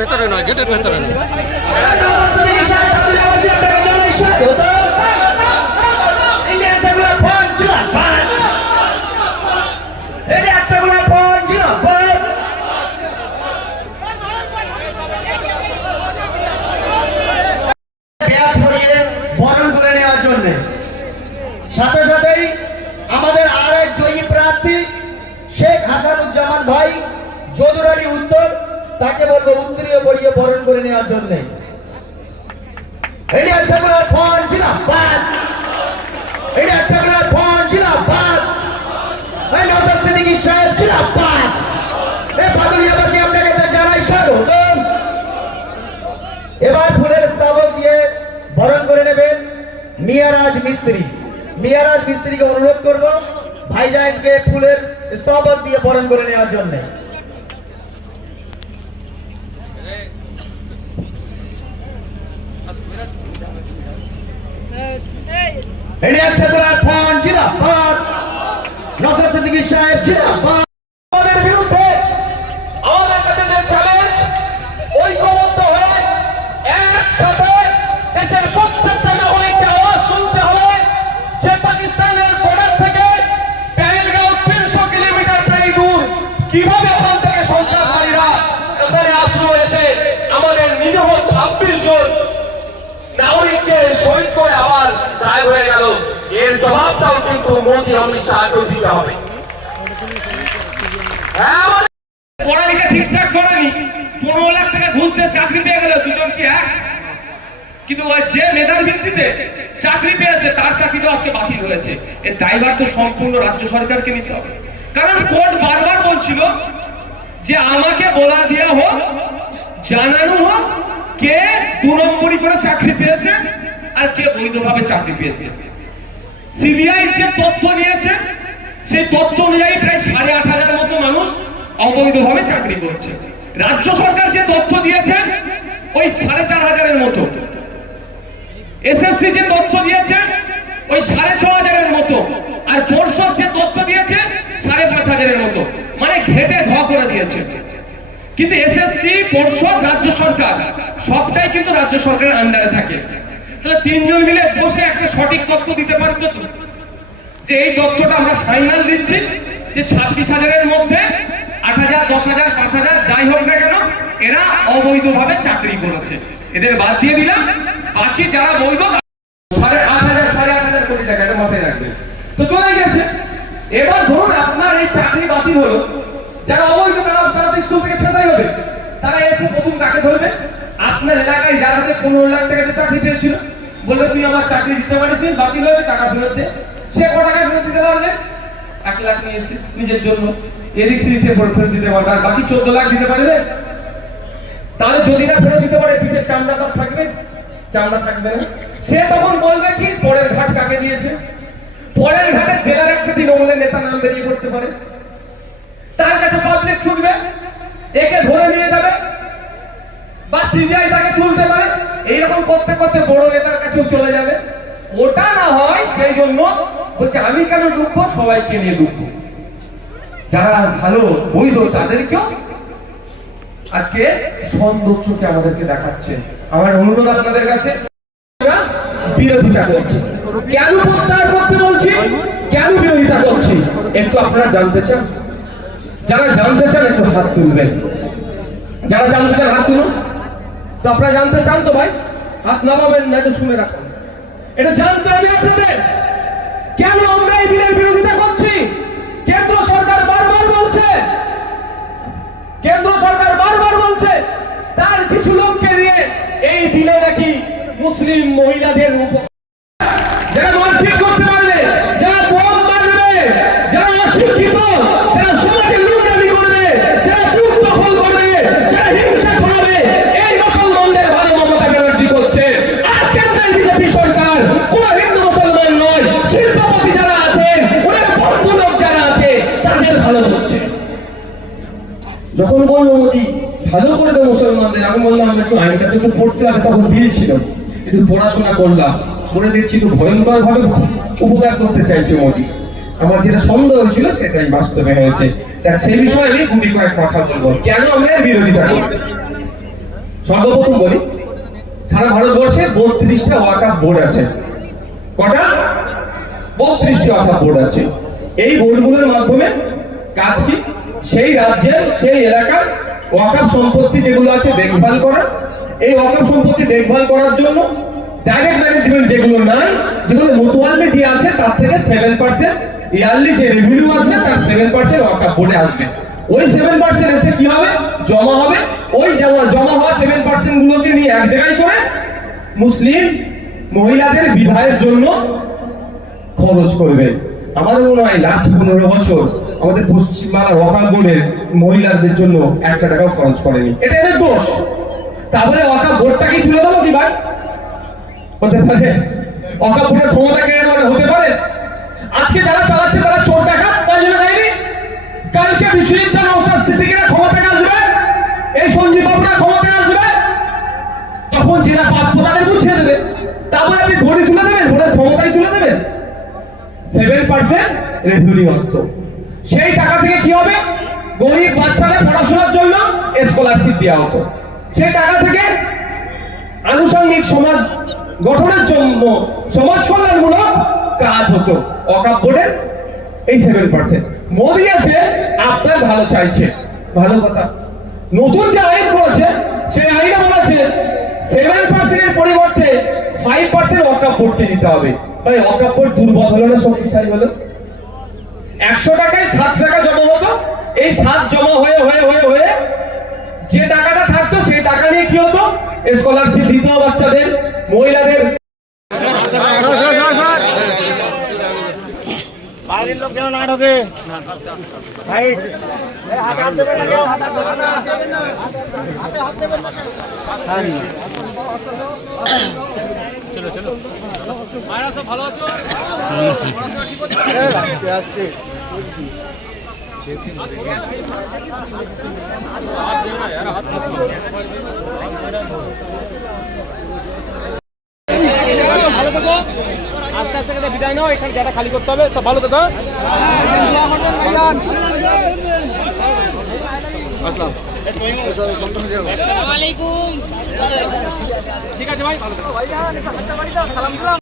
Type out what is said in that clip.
ভেতরে নয়, গেটের ভেতরে নয়। বরণ করে নেওয়ার জন্য সাথে সাথেই আমাদের আর এক জয়ী প্রার্থী শেখ হাসানুজ্জামান ভাই যদুরানী উত্তর, তাকে বলবো উত্তরীয় পড়িয়ে বরণ করে নেওয়ার জন্য। ইন্ডিয়ান সেকুলার ফ্রন্ট জিন্দাবাদ, ইন্ডিয়ান সেকুলার ফ্রন্ট জিন্দাবাদ, এই নওশাদ সিদ্দিকী সাহেব জিন্দাবাদ। এই বাদুড়িয়াবাসী আপনাকে জানাই স্বাগত। এবার ফুলের স্তবক দিয়ে বরণ করে নেবেন মিয়ারাজ মিস্ত্রি। মিয়ারাজ মিস্ত্রিকে অনুরোধ করব ভাইজানকে ফুলের স্তবক দিয়ে বরণ করে নেওয়ার জন্য। ইন্ডিয়ান সেকুলার ফ্রন্ট জিন্দাবাদ, নওশাদ সিদ্দিকী সাহেব জিন্দাবাদ। আমাদের বিরুদ্ধে আমাদের কাছে যে চ্যালেঞ্জ, ঐক্যবদ্ধ হয়ে একসাথে দেশের প্রত্যেকটা নাগরিককে আওয়াজ তুলতে হবে যে পাকিস্তানের বর্ডার থেকে পেহেলগাঁও 300 কিলোমিটার প্রায় দূর কিভাবে ওখান থেকে সন্ত্রাসবাদীরা এখানে আসলো, এসে আমাদের নিরীহ 26 জন নাগরিককে শহীদ করে আবার গায়েব হয়ে গেল। এর জবাবটাও কিন্তু মোদী অমিত শাহকেও দিতে হবে। পড়ালেখা ঠিকঠাক করেনি, 15 লাখ টাকা ঘুষ দিয়ে চাকরি পেয়ে গেল দুজন কি এক, কিন্তু যে মেধার ভিত্তিতে চাকরি পেয়েছে তার চাকরিটা আজকে বাতিল হয়েছে। এর দায়ভার তো সম্পূর্ণ রাজ্য সরকারকে নিতে হবে। কারণ কোর্ট বারবার বলছিল যে আমাকে বলা দেওয়া হোক, জানানো হোক কে 2 নম্বরই করে চাকরি পেয়েছে আর কে বৈধভাবে চাকরি পেয়েছে। সিবিআই যে তথ্য নিয়েছে সেই তথ্য অনুযায়ী প্রায় 8,500 মতো মানুষ অবৈধভাবে চাকরি করছে। রাজ্য সরকার যে তথ্য দিয়েছে ওই 4,500 মতো, এসএসসি যে তথ্য দিয়েছে ওই 6,500 মতো, আর পর্ষদ যে তথ্য দিয়েছে 5,500 মতো, মানে ঘেটে ঘ করে দিয়েছে। কিন্তু এসএসসি, পর্ষদ, রাজ্য সরকার সবটাই কিন্তু রাজ্য সরকারের আন্ডারে থাকে। তাহলে 3 জন মিলে বসে একটা সঠিক তথ্য দিতে পারতো তো, যে এই তথ্যটা আমরা ফাইনাল দিচ্ছি যে 26,000-এর মধ্যে 8,000, 10,000, 5,000 যাই হোক না কেন এরা অবৈধভাবে চাকরি করেছে, এদের বাদ দিয়ে দিলাম। বাকি যারা বৈধ 8,500 কোটি টাকা, এটা মাথায় রাখবেন। তো চলে গেছে। এবার ধরুন আপনার এই চাকরি বাতিল হলো, যারা অবৈধ তারা স্কুল থেকে ছাঁটাই হবে। তারা এসে প্রথম কাকে ধরবে? আপনার এলাকায় যার হাতে 15 লাখ টাকাতে চাকরি পেয়েছিল, বলবে তুই আমার চাকরি দিতে পারিস নি, বাতিল হয়েছে, টাকা ফেরত দে। সে কত টাকা ফেরত দিতে পারবে? 1 লাখ নিয়েছে নিজের জন্য, এদিক সেদিকে ফেরত দিতে পারবে, আর বাকি 14 লাখ দিতে পারবে। তাহলে যদি না ফেরত দিতে পারে পিঠের চামড়া তার থাকবে? চামড়া থাকবে না। সে তখন বলবে কি পরের ঘাট কাকে দিয়েছে? পরের ঘাটে জেলার একটা তৃণমূলের নেতা নাম বেরিয়ে পড়তে পারে, তার কাছে পাবলিক ছুটবে, একে ধরে নিয়ে যাবে বা সিবিআই তাকে তুলতে পারে। এইরকম করতে করতে বড় নেতার কাছেও চলে যাবে। ওটা না হয় সেই জন্য বলছে আমি কেন ডুববো, সবাইকে নিয়ে ডুববো। যারা ভালো বৈধ তাদেরকেও আজকে সন্দেহ চোখে আমাদেরকে দেখাচ্ছে। আমার অনুরোধ আপনাদের কাছে, বিরোধিতা করছি কেন, প্রত্যাহার করতে বলছি কেন, বিরোধিতা করছি একটু আপনারা জানতে চান? যারা জানতে চান একটু হাত তুলবেন। যারা জানতে চান হাত তুলুন। তো আপনারা জানতে চান তো ভাই, হাত নামাবেন না, একটু শুনে রাখুন। এটা জানতে হবে আপনাদের কেন আমরা এই বিলের বিরোধিতা করছি। কেন্দ্র সরকার বারবার বলছে তার কিছু লোককে দিয়ে এই বিলে নাকি মুসলিম মহিলাদের উপর যারা মারপিট করতে পারবে, যারা বোম মারবে, যারা অশিক্ষিত, যারা সমাজের নোংরামি করবে, যারা বুক দখল করবে, যারা হিংসা ছড়াবে, এই মুসলমানদের ভালো মমতা ব্যানার্জি করছে। আর কেন্দ্রের বিজেপি সরকার কোন হিন্দু মুসলমান নয়, শিল্পপতি যারা আছে, ওদের বন্ধু লোক যারা আছে, তাদের ভালো হচ্ছে। যখন বললো মোদী ভালো করবে মুসলমানদের, আমি বললাম একটু আইনটা তো একটু পড়তে হবে। তখন বিল ছিল, একটু পড়াশোনা করলাম, পড়ে দেখছি তো ভয়ঙ্কর ভাবে উপকার করতে চাইছে মোদী। আমার যেটা সন্দেহ হয়েছিল সেটাই বাস্তবে হয়েছে। সেই বিষয়ে আমি গুটি কয়েক কথা বলবো কেন আমরা বিরোধিতা করছি। সর্বপ্রথম বলি, সারা ভারতবর্ষে 32টা ওয়াকফ বোর্ড আছে। কটা? 32টি ওয়াকফ বোর্ড আছে। এই বোর্ডগুলোর মাধ্যমে কাজ কি? সেই রাজ্যের সেই এলাকার ওয়াকফ সম্পত্তি যেগুলো আছে দেখভাল করা। এই ওয়াকফ সম্পত্তি দেখভাল করার জন্য ডাইরেক্ট ম্যানেজমেন্ট যেগুলো নাই, যেগুলো মুতওয়াল্লি দিয়ে আছে, তার থেকে 7% ইয়ারলি যে রেভিনিউ আসবে তার 7% ওয়াকফ বোর্ডে আসবে। ওই 7% এসে কি হবে? জমা হবে। ওই জমা হওয়া 7% গুলোকে নিয়ে এক জায়গায় করে মুসলিম মহিলাদের বিবাহের জন্য খরচ করবে। আমাদের মনে হয় লাস্ট 15 বছর আমাদের পশ্চিমবাংলার ওয়াকফ বোর্ডের মহিলাদের জন্য 1 টাকাও খরচ করেনি। এটা এদের দোষ। তাহলে ওয়াকফ বোর্ডটাকে তুলে দেবো কি ভাই? হতে পারে? ওয়াকফ বোর্ডের ক্ষমতা কেড়ে নেওয়া হতে পারে? আজকে যারা চালাচ্ছে তারা চোর ডাকাত, তাই জন্য দেয়নি। কালকে বিশ্বজিৎ নওশাদ সিদ্দিকীরা ক্ষমতায় আসবে, এই সঞ্জীব বাবুরা ক্ষমতায় আসবে, তখন জেলা প্রাপ্য তাদের বুঝিয়ে দেবে। তারপরে আপনি ভোটে তুলে দেবেন, ভোটের ক্ষমতায় তুলে দেবেন। 7% রেভিনিউ আসতো, সেই টাকা থেকে কি হবে? গরিব বাচ্চাদের পড়াশোনার জন্য স্কলারশিপ দেওয়া হতো। সেই টাকা থেকে আনুষঙ্গিক সমাজ গঠনের জন্য সমাজ কল্যাণমূলক কাজ হতো। ওয়াকফ বোর্ডের এই 7%। মোদি এসে আপনার ভালো চাইছে, ভালো কথা। নতুন যে আইন করেছে সেই আইনে বলেছে 7% এর পরিবর্তে 5% ওয়াকফ বোর্ডকে দিতে হবে। তাই ওয়াকফ বোর্ড দুর্বল হলো না, শক্তিশালী হলো? 100 টাকায় 7 টাকা জমা হতো। এই 7 জমা হয়ে হয়ে হয়ে হয়ে যে টাকাটা থাকতো সেই টাকা নিয়ে কি হতো? স্কলারশিপ দিত বাচ্চাদের, মহিলাদের। বাইরের লোক যেন না ঢোকে ভাই। হাতে হাত দেবেন না, কেউ হাতে হাত দেবেন না, হাতে হাত দেবেন না। চলো চলো মায়েরা সব ভালো আছো? পড়াশোনা ঠিক হচ্ছে? আস্তে আস্তে ভালো থাকো। আস্তে আস্তে করে বিদায় নাও, এখানে জায়গা খালি করতে হবে। সব ভালো থাকো। আসলাম। ঠিক আছে ভাই, ভালো থাকো।